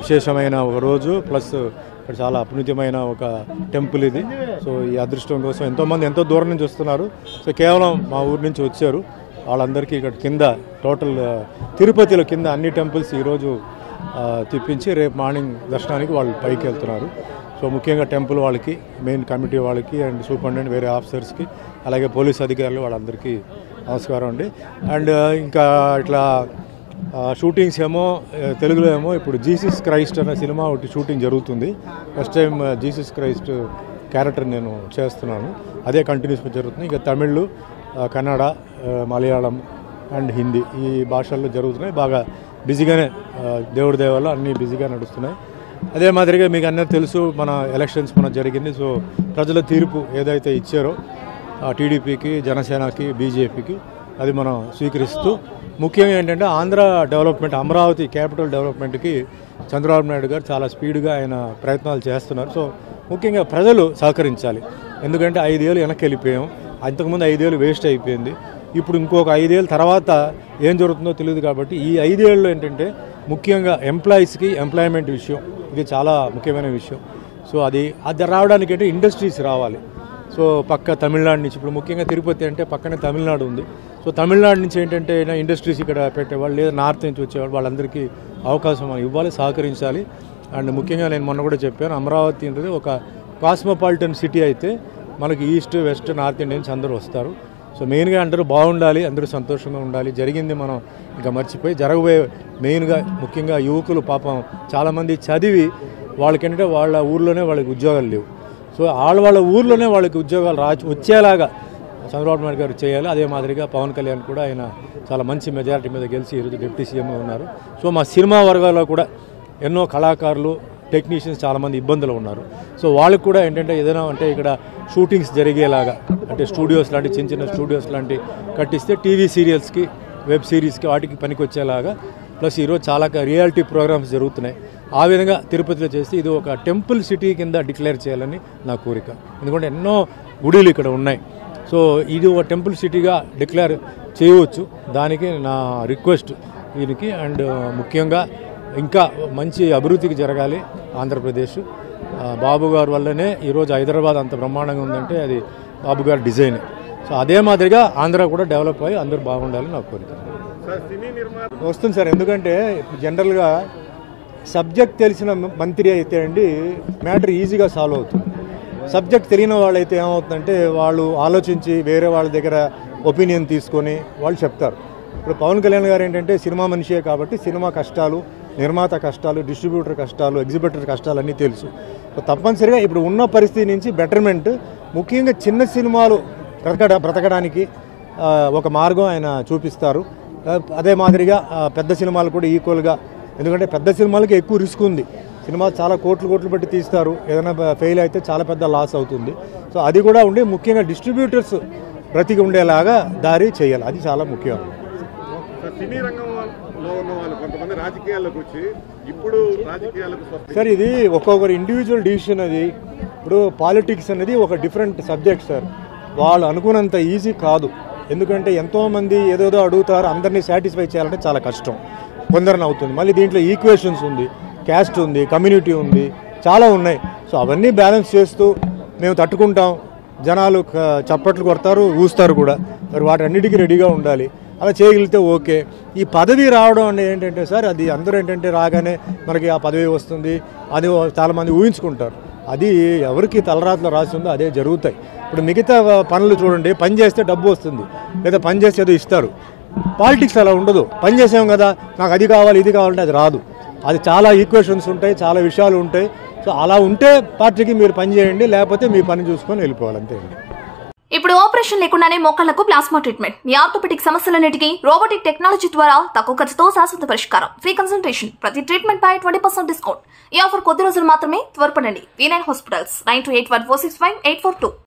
విశేషమైన ఒక రోజు, ప్లస్ ఇక్కడ చాలా అపునీతమైన ఒక టెంపుల్ ఇది. సో ఈ అదృష్టం కోసం ఎంతోమంది ఎంతో దూరం నుంచి వస్తున్నారు. సో కేవలం మా ఊరి నుంచి వచ్చారు వాళ్ళందరికీ ఇక్కడ కింద టోటల్ తిరుపతిలో కింద అన్ని టెంపుల్స్ ఈరోజు తిప్పించి రేపు మార్నింగ్ దర్శనానికి వాళ్ళు పైకి వెళ్తున్నారు. సో ముఖ్యంగా టెంపుల్ వాళ్ళకి, మెయిన్ కమిటీ వాళ్ళకి అండ్ సూపరింటెండెంట్ వేరే ఆఫీసర్స్కి, అలాగే పోలీస్ అధికారులు వాళ్ళందరికీ నమస్కారం అండి. అండ్ ఇంకా ఇట్లా షూటింగ్స్ ఏమో తెలుగులో ఏమో ఇప్పుడు జీసస్ క్రైస్ట్ అనే సినిమా ఒకటి షూటింగ్ జరుగుతుంది. First time Jesus Christ character నేను చేస్తున్నాను, అదే కంటిన్యూస్గా జరుగుతుంది. ఇంకా తమిళ్, కన్నడ, మలయాళం అండ్ హిందీ ఈ భాషల్లో జరుగుతున్నాయి. బాగా బిజీగానే, దేవుడి దేవాలో అన్నీ బిజీగా నడుస్తున్నాయి. అదే మాదిరిగా మీకు అందరూ తెలుసు, మన ఎలక్షన్స్ జరిగింది. సో ప్రజల తీర్పు ఏదైతే ఇచ్చారో టీడీపీకి, జనసేనకి, బీజేపీకి అది మనం స్వీకరిస్తూ, ముఖ్యంగా ఏంటంటే ఆంధ్ర డెవలప్మెంట్, అమరావతి క్యాపిటల్ డెవలప్మెంట్కి చంద్రబాబు నాయుడు గారు చాలా స్పీడ్గా ఆయన ప్రయత్నాలు చేస్తున్నారు. సో ముఖ్యంగా ప్రజలు సహకరించాలి. ఎందుకంటే 5 ఏళ్ళు వెనక్కి వెళ్ళిపోయాం, అంతకుముందు 5 ఏళ్ళు వేస్ట్ అయిపోయింది. ఇప్పుడు ఇంకొక 5 ఏళ్ళ తర్వాత ఏం జరుగుతుందో తెలియదు. కాబట్టి ఈ 5 ఏళ్ళు ఏంటంటే ముఖ్యంగా ఎంప్లాయీస్కి ఎంప్లాయ్మెంట్ విషయం, ఇది చాలా ముఖ్యమైన విషయం. సో అది రావడానికి అంటే ఇండస్ట్రీస్ రావాలి. సో పక్క తమిళనాడు నుంచి, ఇప్పుడు ముఖ్యంగా తిరుపతి అంటే పక్కనే తమిళనాడు ఉంది. సో తమిళనాడు నుంచి ఏంటంటే ఇండస్ట్రీస్ ఇక్కడ పెట్టేవాళ్ళు, లేదా నార్త్ నుంచి వచ్చేవాళ్ళు, వాళ్ళందరికీ అవకాశం ఇవ్వాలి, సహకరించాలి. అండ్ ముఖ్యంగా నేను మొన్న కూడా చెప్పాను, అమరావతి అనేది ఒక కాస్మోపాలిటన్ సిటీ అయితే మనకి ఈస్ట్, వెస్ట్, నార్త్ ఇండియన్స్ అందరూ వస్తారు. సో మెయిన్గా అందరూ బాగుండాలి, అందరూ సంతోషంగా ఉండాలి. జరిగింది మనం ఇంకా మర్చిపోయి జరగబోయే మెయిన్గా ముఖ్యంగా యువకులు పాపం చాలామంది చదివి వాళ్ళకేంటంటే వాళ్ళ ఊర్లోనే వాళ్ళకి ఉద్యోగాలు లేవు. సో వాళ్ళ ఊర్లోనే వాళ్ళకి ఉద్యోగాలు వచ్చేలాగా చంద్రబాబు నాయుడు గారు చేయాలి. అదే మాదిరిగా పవన్ కళ్యాణ్ కూడా ఆయన చాలా మంచి మెజారిటీ మీద గెలిచి ఈరోజు డిప్యూటీ సీఎంగా ఉన్నారు. సో మా సినిమా వర్గాల్లో కూడా ఎన్నో కళాకారులు, టెక్నీషియన్స్ చాలామంది ఇబ్బందులు ఉన్నారు. సో వాళ్ళకి కూడా ఏంటంటే ఏదైనా అంటే ఇక్కడ షూటింగ్స్ జరిగేలాగా, అంటే స్టూడియోస్ లాంటి చిన్న చిన్న స్టూడియోస్ లాంటి కట్టిస్తే టీవీ సీరియల్స్కి, వెబ్ సిరీస్కి వాటికి పనికొచ్చేలాగా, ప్లస్ ఈరోజు చాలా రియాలిటీ ప్రోగ్రామ్స్ జరుగుతున్నాయి. ఆ విధంగా తిరుపతిలో చేసి ఇది ఒక టెంపుల్ సిటీ కింద డిక్లేర్ చేయాలని నా కోరిక. ఎందుకంటే ఎన్నో గుడిలు ఇక్కడ ఉన్నాయి. సో ఇది ఒక టెంపుల్ సిటీగా డిక్లేర్ చేయవచ్చు, దానికి నా రిక్వెస్ట్ దీనికి. అండ్ ముఖ్యంగా ఇంకా మంచి అభివృద్ధికి జరగాలి ఆంధ్రప్రదేశ్. బాబు గారి వల్లనే ఈరోజు హైదరాబాద్ అంత బ్రహ్మాండంగా ఉందంటే అది బాబు గారి డిజైన్. సో అదే మాదిరిగా ఆంధ్ర కూడా డెవలప్ అయ్యి అందరూ బాగుండాలని నా కోరిక. వస్తుంది సార్, ఎందుకంటే జనరల్గా సబ్జెక్ట్ తెలిసిన మంత్రి అయితే అండి మ్యాటర్ ఈజీగా సాల్వ్ అవుతుంది. సబ్జెక్ట్ తెలియని వాళ్ళైతే ఏమవుతుందంటే వాళ్ళు ఆలోచించి వేరే వాళ్ళ దగ్గర ఒపీనియన్ తీసుకొని వాళ్ళు చెప్తారు. ఇప్పుడు పవన్ కళ్యాణ్ గారు ఏంటంటే సినిమా మనిషే కాబట్టి సినిమా కష్టాలు, నిర్మాత కష్టాలు, డిస్ట్రిబ్యూటర్ కష్టాలు, ఎగ్జిబిటర్ కష్టాలు అన్నీ తెలుసు. తప్పనిసరిగా ఇప్పుడు ఉన్న పరిస్థితి నుంచి బెటర్మెంట్, ముఖ్యంగా చిన్న సినిమాలు బ్రతకడానికి ఒక మార్గం ఆయన చూపిస్తారు. అదే మాదిరిగా పెద్ద సినిమాలు కూడా ఈక్వల్గా, ఎందుకంటే పెద్ద సినిమాలకి ఎక్కువ రిస్క్ ఉంది. సినిమా చాలా కోట్లు పెట్టి తీస్తారు, ఏదైనా ఫెయిల్ అయితే చాలా పెద్ద లాస్ అవుతుంది. సో అది కూడా ఉండి ముఖ్యంగా డిస్ట్రిబ్యూటర్స్ బ్రతికి ఉండేలాగా దారి చేయాలి, అది చాలా ముఖ్యం. సినీ రంగంలో ఉన్న వాళ్ళు కొంతమంది రాజకీయాల్లోకి వచ్చి ఇప్పుడు రాజకీయాలకు సార్ ఇది ఒక్కొక్కరు ఇండివిజువల్ డిసిషన్. అది ఇప్పుడు పాలిటిక్స్ అనేది ఒక డిఫరెంట్ సబ్జెక్ట్ సార్, వాళ్ళు అనుకున్నంత ఈజీ కాదు. ఎందుకంటే ఎంతోమంది ఏదేదో అడుగుతారు, అందరినీ సాటిస్ఫై చేయాలంటే చాలా కష్టం, కొందరిని అవుతుంది. మళ్ళీ దీంట్లో ఈక్వేషన్స్ ఉంది, క్యాస్ట్ ఉంది, కమ్యూనిటీ ఉంది, చాలా ఉన్నాయి. సో అవన్నీ బ్యాలెన్స్ చేస్తూ మేము తట్టుకుంటాం, జనాలు చప్పట్లు కొడతారు, ఊస్తారు కూడా, మరి వాటన్నిటికీ రెడీగా ఉండాలి. అలా చేయగలిగితే ఓకే. ఈ పదవి రావడం అంటే ఏంటంటే సార్, అది అందరూ ఏంటంటే రాగానే మనకి ఆ పదవి వస్తుంది, అది చాలామంది ఊహించుకుంటారు. అది ఎవరికి తలరాతలో రాసి ఉందో అదే జరుగుతాయి. ఇప్పుడు మిగతా పనులు చూడండి, పని చేస్తే డబ్బు వస్తుంది, లేదా పని చేస్తే ఏదో ఇస్తారు. పాలిటిక్స్ అలా ఉండదు, పని చేసాం కదా నాకు అది కావాలి ఇది కావాలంటే అది రాదు. అది చాలా ఈక్వేషన్స్ ఉంటాయి, చాలా విషయాలు ఉంటాయి. సో అలా ఉంటే పార్టీకి మీరు పని చేయండి, లేకపోతే మీ పని చూసుకొని వెళ్ళిపోవాలి, అంతే. ఇప్పుడు ఆపరేషన్ లేకుండానే మోకాళ్లకు ప్లాస్మా ట్రీట్మెంట్, మీ ఆర్థోపెడిక్ సమస్యలన్నిటికీ రోబోటిక్ టెక్నాలజీ ద్వారా తక్కువ ఖర్చుతో శాశ్వత పరిష్కారం, ఫ్రీ కన్సల్టేషన్, ప్రతి ట్రీట్మెంట్ పై 20% డిస్కౌంట్. ఈ ఆఫర్ కొద్ది రోజులు మాత్రమే, త్వరపడండి. V9 hospitals 9281465842.